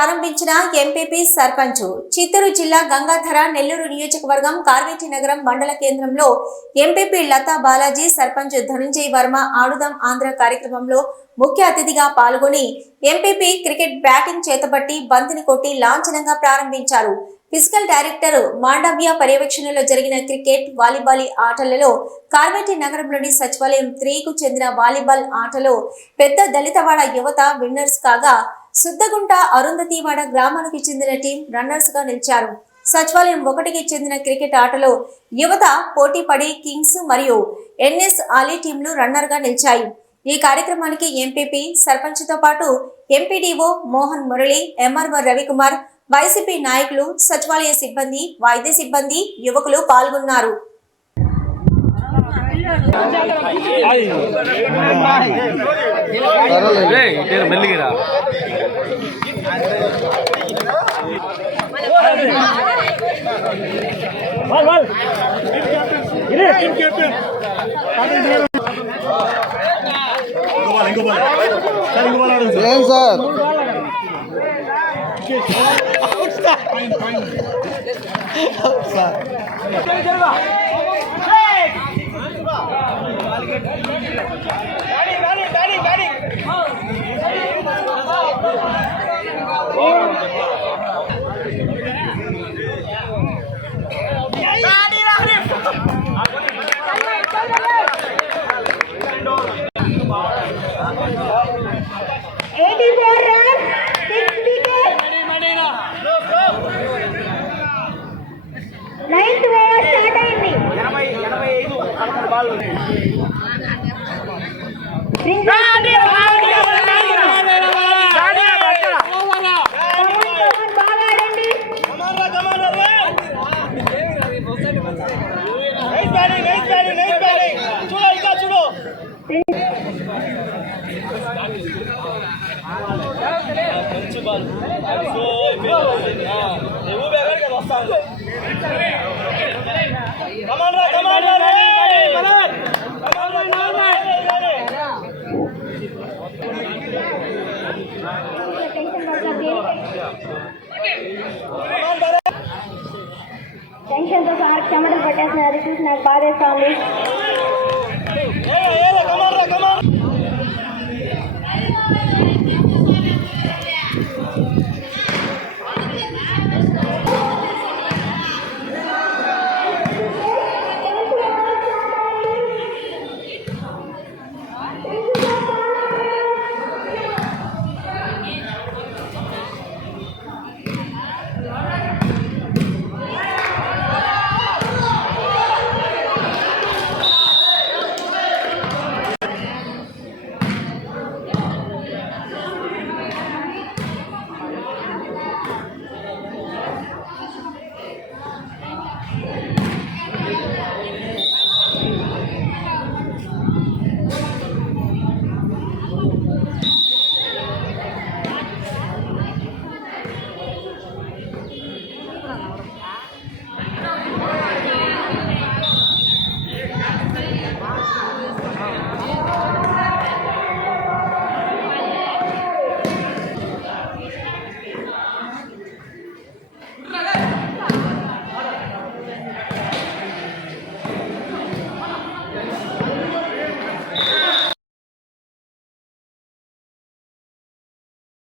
ప్రారంభించిన ఎంపీపీ సర్పంచ్ చిత్తూరు జిల్లా గంగాధర నెల్లూరు నియోజకవర్గం కార్వేటి నగరం మండల కేంద్రంలో ఎంపీపీ లతా బాలాజీ సర్పంచ్ ధనుంజయ్ వర్మ ఆడుదాం ఆంధ్ర కార్యక్రమంలో ముఖ్య అతిథిగా పాల్గొని ఎంపీపీ క్రికెట్ బ్యాటింగ్ చేతబట్టి బంతిని కొట్టి లాంఛనంగా ప్రారంభించారు. ఫిజికల్ డైరెక్టర్ మాండవ్య పర్యవేక్షణలో జరిగిన క్రికెట్, వాలీబాల్ ఆటలలో కార్వేటి నగరంలోని సచివాలయం 3కు చెందిన వాలీబాల్ ఆటలో పెద్ద దళితవాడ యువత విన్నర్స్ కాగా సుద్దగుంట అరుంధతివాడ గ్రామానికి చెందిన టీం రన్నర్స్ గా నిలిచారు. సచివాలయం 1కి చెందిన క్రికెట్ ఆటలో యువత పోటీపడి కింగ్స్ మరియు ఎన్ఎస్ ఆలీ టీంలు రన్నర్ గా నిలిచాయి. ఈ కార్యక్రమానికి ఎంపీపీ సర్పంచ్తో పాటు MPDO Mohan Murali, MRO Ravikumar, YCP నాయకులు, సచివాలయ సిబ్బంది, వైద్య సిబ్బంది, యువకులు పాల్గొన్నారు. టెన్షన్తో సార్ చెమటలు పట్టేస్తున్నారు, చూసి నాకు బాధేస్తా ఉంది.